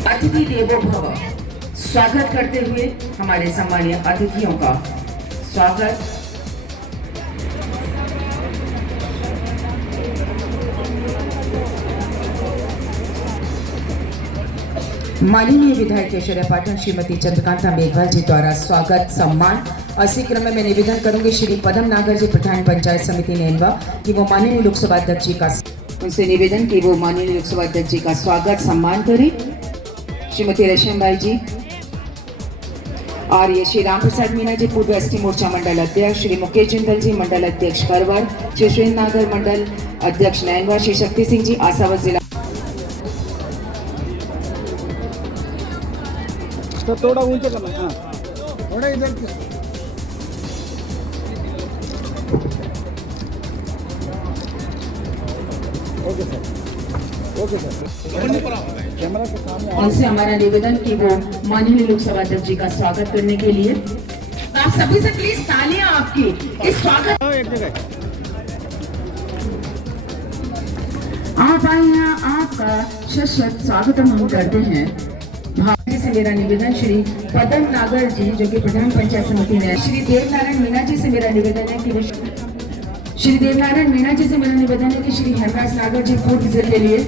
अतिथि देवो भव। स्वागत करते हुए हमारे सम्मानीय अतिथियों का स्वागत। माननीय विधायक ऐश्वर्या पाठक श्रीमती चंद्रकांता मेघवाल जी द्वारा स्वागत सम्मान। इसी क्रम में मैं निवेदन करूंगी श्री पदम नागर जी प्रधान पंचायत समिति नेनवा कि वो माननीय लोकसभा अध्यक्ष जी का उनसे निवेदन कि वो माननीय लोकसभा अध्यक्ष जी का स्वागत सम्मान करें। श्रीमती रेशम भाई जी और ये श्री राम प्रसाद मीना जी पूर्व एसटी मोर्चा मंडल अध्यक्ष, श्री मुकेश जिंदल जी मंडल अध्यक्ष करवर, श्री सुरेंद्र नागर मंडल अध्यक्ष नैनवा, श्री शक्ति सिंह जी आसावत जिला। तो थोड़ा ऊंचे करना, हाँ थोड़ा इधर okay sir, okay sir. Camera के सामने उनसे हमारा निवेदन कि वो माननीय लोकसभा अध्यक्ष जी का स्वागत करने के लिए आप सभी से प्लीज तालियां आपकी इस स्वागत। एक जगह आप आए हैं, आपका शत स्वागत हम करते हैं। भाभी से मेरा निवेदन श्री पदम नागर जी जो कि प्रधान पंचायत समिति में, श्री देवनारायण मीना जी से मेरा निवेदन है कि श्री देवनारायण मीना जी से मेरा निवेदन है कि श्री हेमराज नागर जी पूर्व जिले के लिए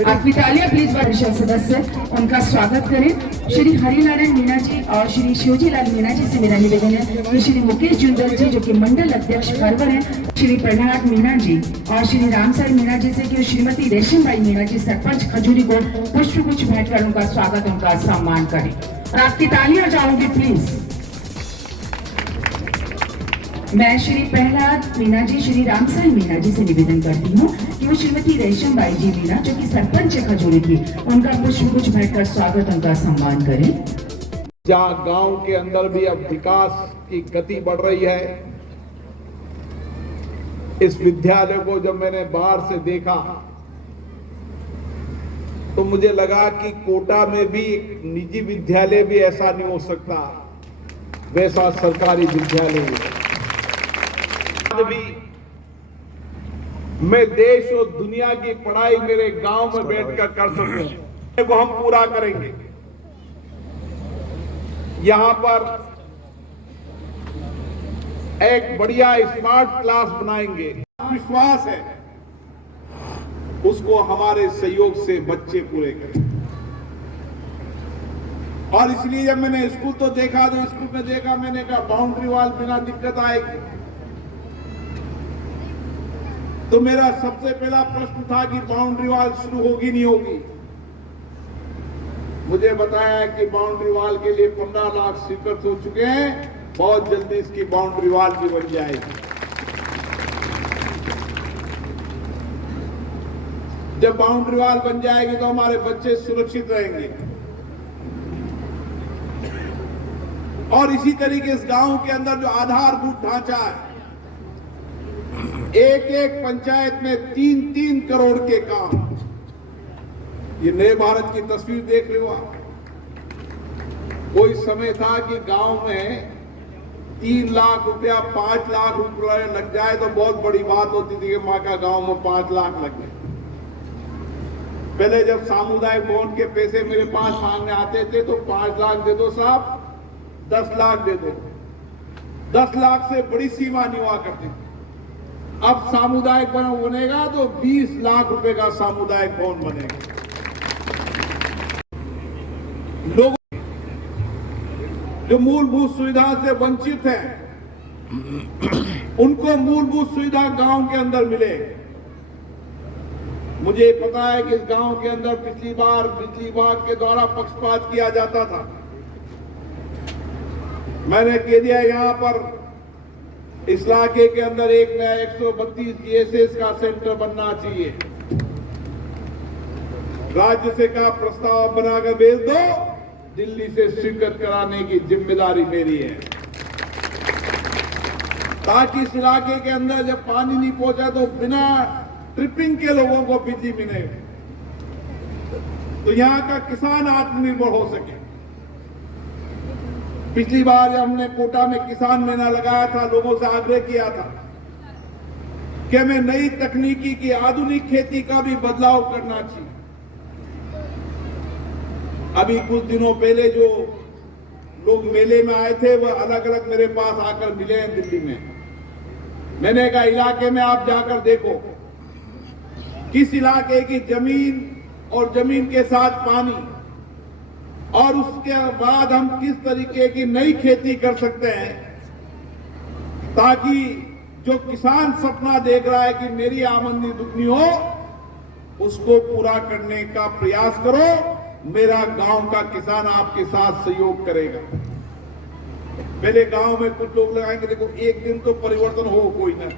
आपकी तालियां प्लीज परिषद सदस्य उनका स्वागत करें। श्री हरिनारायण मीना जी और श्री शिवजी लाल मीना जी से मेरा निवेदन है कि श्री मुकेश जिंदल जी जो कि मंडल अध्यक्ष करवर हैं, श्री प्रहलाद मीना जी और श्री रामसर मीना जी से कि श्रीमती रेशम भाई मीना जी सरपंच खजूरी को पुष्प गुच्छ भेंट कर उनका स्वागत उनका सम्मान करें। और आपकी तालियां जाओगी प्लीज। मैं श्री प्रहलाद मीना जी श्री रामसर मीना जी से निवेदन करती हूँ कि वो श्रीमती रेशम बाई जी मीना जो कि सरपंच है खजूरी की उनका पुष्प गुच्छ भेंट कर स्वागत उनका सम्मान करें। जहाँ गांव के अंदर भी अब विकास की गति बढ़ रही है, इस विद्यालय को जब मैंने बाहर से देखा तो मुझे लगा कि कोटा में भी एक निजी विद्यालय भी ऐसा नहीं हो सकता वैसा सरकारी विद्यालय भी। मैं देश और दुनिया की पढ़ाई मेरे गांव में बैठकर कर सकूं को हम पूरा करेंगे। यहां पर एक बढ़िया स्मार्ट क्लास बनाएंगे। विश्वास है उसको हमारे सहयोग से बच्चे पूरे करें। और इसलिए जब मैंने स्कूल तो देखा तो स्कूल में देखा, मैंने कहा बाउंड्री वॉल बिना दिक्कत आएगी। तो मेरा सबसे पहला प्रश्न था कि बाउंड्री वॉल शुरू होगी नहीं होगी। मुझे बताया कि बाउंड्री वॉल के लिए 15 लाख स्वीकृत हो चुके हैं, बहुत जल्दी इसकी बाउंड्री वॉल भी बन जाएगी। जब बाउंड्री वॉल बन जाएगी तो हमारे बच्चे सुरक्षित रहेंगे। और इसी तरीके इस गांव के अंदर जो आधारभूत ढांचा है, एक एक पंचायत में 3-3 करोड़ के काम। ये नए भारत की तस्वीर देख रहे हो आप। कोई समय था कि गांव में 3 लाख रुपया 5 लाख रुपया लग जाए तो बहुत बड़ी बात होती थी कि माँ का गांव में 5 लाख लग गए। पहले जब सामुदायिक भवन के पैसे मेरे पास मांगने आते थे तो 5 लाख दे दो साहब, 10 लाख दे दो। 10 लाख से बड़ी सीमा नहीं हुआ करती। अब सामुदायिक भवन बनेगा तो 20 लाख रुपए का सामुदायिक भवन बनेगा। लोग जो मूलभूत सुविधा से वंचित हैं, उनको मूलभूत सुविधा गांव के अंदर मिले। मुझे पता है कि इस गांव के अंदर पिछली बार बिजली विभाग के द्वारा पक्षपात किया जाता था। मैंने कह दिया यहां पर इस इलाके के अंदर एक नया 132 जीएसएस का सेंटर बनना चाहिए। राज्य से कहा प्रस्ताव बनाकर भेज दो, दिल्ली से स्वीकृत कराने की जिम्मेदारी मेरी है, ताकि इस इलाके के अंदर जब पानी नहीं पहुंचा तो बिना ट्रिपिंग के लोगों को बिजली मिले, तो यहां का किसान आत्मनिर्भर हो सके। पिछली बार जब हमने कोटा में किसान मेला लगाया था, लोगों से आग्रह किया था कि हमें नई तकनीकी की आधुनिक खेती का भी बदलाव करना चाहिए। अभी कुछ दिनों पहले जो लोग मेले में आए थे वह अलग अलग मेरे पास आकर मिले हैं दिल्ली में। मैंने कहा इलाके में आप जाकर देखो किस इलाके की जमीन और जमीन के साथ पानी और उसके बाद हम किस तरीके की नई खेती कर सकते हैं ताकि जो किसान सपना देख रहा है कि मेरी आमदनी दुगनी हो, उसको पूरा करने का प्रयास करो। मेरा गांव का किसान आपके साथ सहयोग करेगा। पहले गांव में कुछ लोग लगाएंगे, देखो एक दिन तो परिवर्तन हो, कोई ना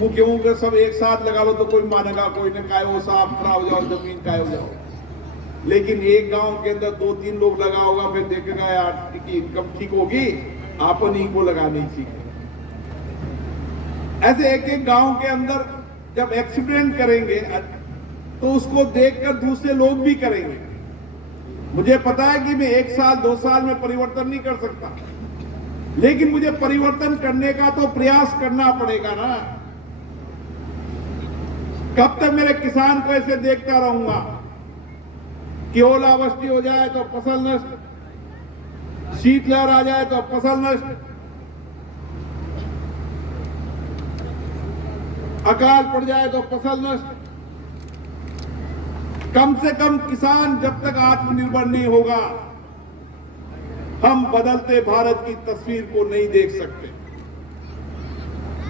मुख्यों के सब एक साथ लगा लो तो कोई मानेगा, कोई ना काय हो साफ खराब हो जाओ, जमीन काय हो जाओ। लेकिन एक गांव के अंदर 2-3 लोग लगा होगा, फिर देखेगा यार की इनकम ठीक होगी, आपन ही को लगानी चाहिए। ऐसे एक एक गांव के अंदर जब एक्सीडेंट करेंगे तो उसको देखकर दूसरे लोग भी करेंगे। मुझे पता है कि मैं 1 साल 2 साल में परिवर्तन नहीं कर सकता, लेकिन मुझे परिवर्तन करने का तो प्रयास करना पड़ेगा ना। कब तक मेरे किसान को ऐसे देखता रहूंगा कि ओलावृष्टि हो जाए तो फसल नष्ट, शीतलहर आ जाए तो फसल नष्ट, अकाल पड़ जाए तो फसल नष्ट। कम से कम किसान जब तक आत्मनिर्भर नहीं होगा, हम बदलते भारत की तस्वीर को नहीं देख सकते।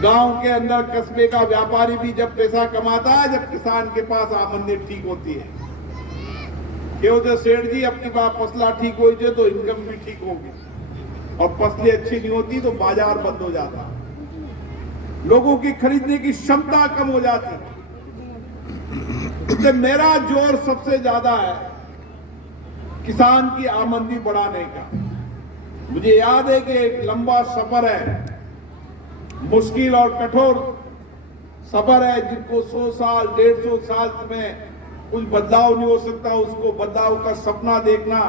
गांव के अंदर कस्बे का व्यापारी भी जब पैसा कमाता है जब किसान के पास आमदनी ठीक होती है। क्यों तो सेठ जी अपनी बात फसला ठीक हो जाए तो इनकम भी ठीक होगी, और फसलें अच्छी नहीं होती तो बाजार बंद हो जाता, लोगों की खरीदने की क्षमता कम हो जाती। इसलिए मेरा जोर सबसे ज्यादा है किसान की आमदनी बढ़ाने का। मुझे याद है कि एक लंबा सफर है, मुश्किल और कठोर सफर है, जिनको 100 साल 150 साल में कुछ बदलाव नहीं हो सकता, उसको बदलाव का सपना देखना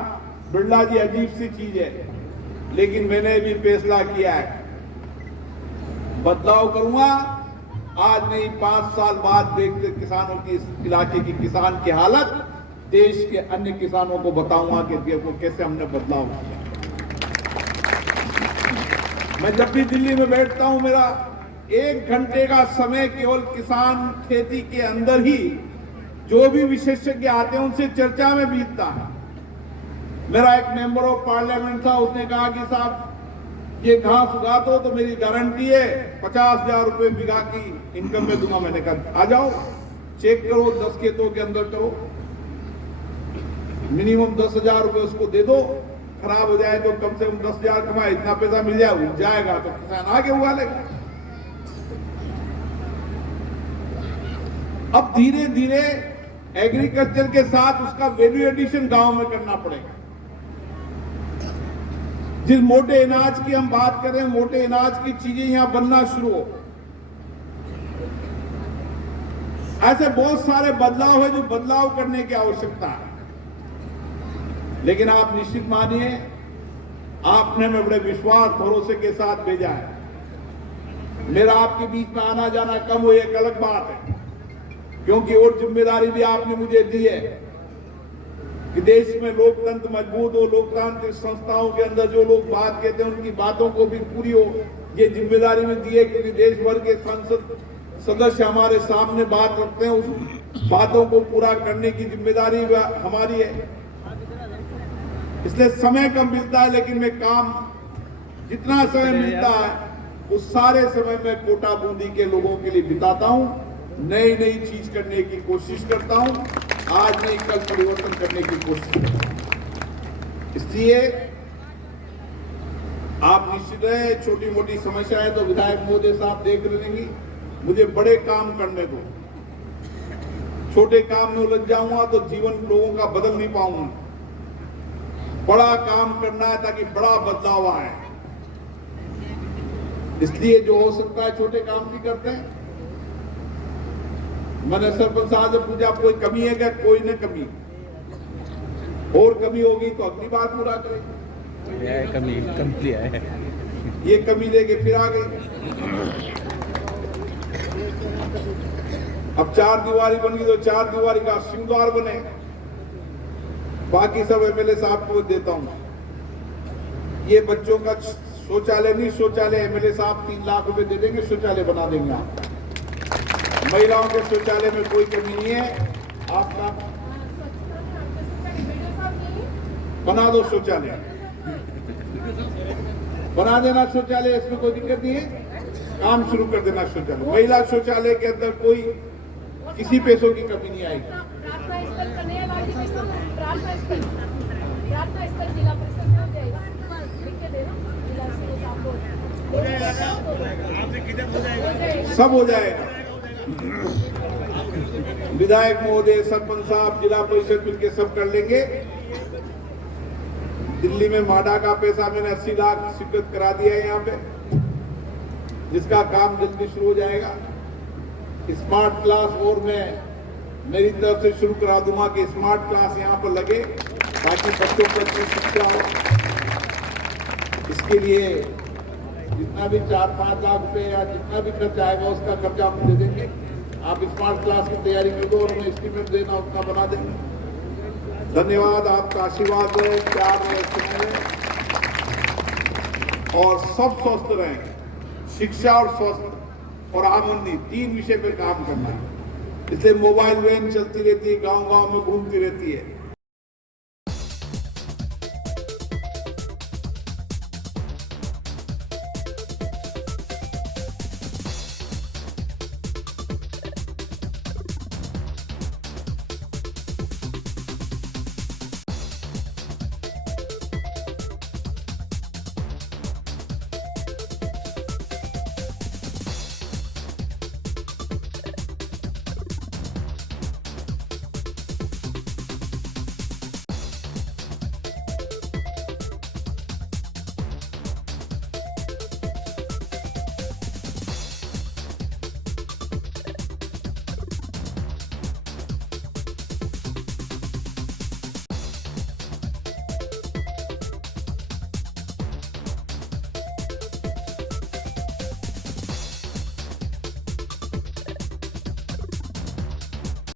बिरला जी अजीब सी चीज है। लेकिन मैंने भी फैसला किया है, बदलाव करूंगा। आज नहीं 5 साल बाद देखते किसानों की, इस इलाके की किसान की हालत, देश के अन्य किसानों को बताऊंगा कि देखो कैसे हमने बदलाव किया। मैं जब भी दिल्ली में बैठता हूं, मेरा 1 घंटे का समय केवल किसान खेती के अंदर ही जो भी विशेषज्ञ आते हैं उनसे चर्चा में बीतता है। मेरा एक मेंबर ऑफ पार्लियामेंट था, उसने कहा कि साहब ये घास उगा दो तो मेरी गारंटी है 50,000 रुपए बीघा की इनकम में दूंगा। मैंने कहा आ जाओ चेक करो, 10 खेतों के अंदर करो, मिनिमम 10,000 रुपए उसको दे दो, खराब हो जाए तो कम से कम 10,000 कमाए, इतना पैसा मिल जाए, उग जाएगा तो किसान आगे उगा लेगा। अब धीरे धीरे एग्रीकल्चर के साथ उसका वैल्यू एडिशन गांव में करना पड़ेगा। जिस मोटे अनाज की हम बात कर रहे हैं, मोटे अनाज की चीजें यहां बनना शुरू हो। ऐसे बहुत सारे बदलाव है जो बदलाव करने की आवश्यकता है। लेकिन आप निश्चित मानिए, आपने हमें बड़े विश्वास भरोसे के साथ भेजा है। मेरा आपके बीच में आना जाना कम हो, एक अलग बात है, क्योंकि और जिम्मेदारी भी आपने मुझे दी है कि देश में लोकतंत्र मजबूत हो, लोकतांत्रिक संस्थाओं के अंदर जो लोग बात कहते हैं उनकी बातों को भी पूरी हो, ये जिम्मेदारी में दी है। क्योंकि देश भर के संसद सदस्य हमारे सामने बात रखते हैं, उस बातों को पूरा करने की जिम्मेदारी हमारी है। इसलिए समय कम मिलता है, लेकिन मैं काम जितना समय मिलता है उस सारे समय में कोटा बूंदी के लोगों के लिए बिताता हूं, नई नई चीज करने की कोशिश करता हूं, आज नहीं कल परिवर्तन करने की कोशिश करता हूं। इसलिए आप निश्चित है, छोटी मोटी समस्याएं तो विधायक महोदय साहब देख लेंगी, मुझे बड़े काम करने दो। छोटे काम में उलझ जाऊंगा तो जीवन लोगों का बदल नहीं पाऊंगा। बड़ा काम करना है ताकि बड़ा बदलाव आए। इसलिए जो हो सकता है छोटे काम भी करते हैं। मैंने सरपंच साहब से पूछा कोई कमी है क्या? कोई न कमी, और कमी होगी तो अगली बार पूरा करेंगे। कमी लिया है, ये कमी लेके फिर आ गई। अब 4 दीवारी बन गई तो 4 दीवारी का सिंहद्वार बने। बाकी सब एमएलए साहब को देता हूं। ये बच्चों का शौचालय नहीं, शौचालय एमएलए साहब 3 लाख रुपए दे देंगे, शौचालय बना देंगे आप। महिलाओं के शौचालय में कोई कमी नहीं है, आपका बना दो शौचालय, बना देना शौचालय, इसमें कोई दिक्कत नहीं है, काम शुरू कर देना शौचालय। महिला शौचालय के अंदर कोई किसी पैसों की कमी नहीं आएगी। सब हो जाएगा। विधायक महोदय, सरपंच साहब, जिला परिषद मिलकर सब कर लेंगे। दिल्ली में माडा का पैसा मैंने 80 लाख स्वीकृत करा दिया है यहाँ पे, जिसका काम जल्दी शुरू हो जाएगा। स्मार्ट क्लास और मैं मेरी तरफ से शुरू करा दूंगा कि स्मार्ट क्लास यहाँ पर लगे ताकि बच्चों को अच्छी शिक्षा हो। इसके लिए जितना भी 4-5 लाख रुपए या जितना भी खर्चा आएगा उसका खर्चा हम दे देंगे। आप स्मार्ट क्लास की तैयारी कर दो और हमें एस्टीमेट देना उतना बना देंगे। धन्यवाद, आपका आशीर्वाद है, प्यार है, स्नेह है, और सब स्वस्थ रहें। शिक्षा और स्वास्थ्य और आमदनी 3 विषय पर काम करना है। इसलिए मोबाइल वैन चलती रहती है, गांव-गांव में घूमती रहती है।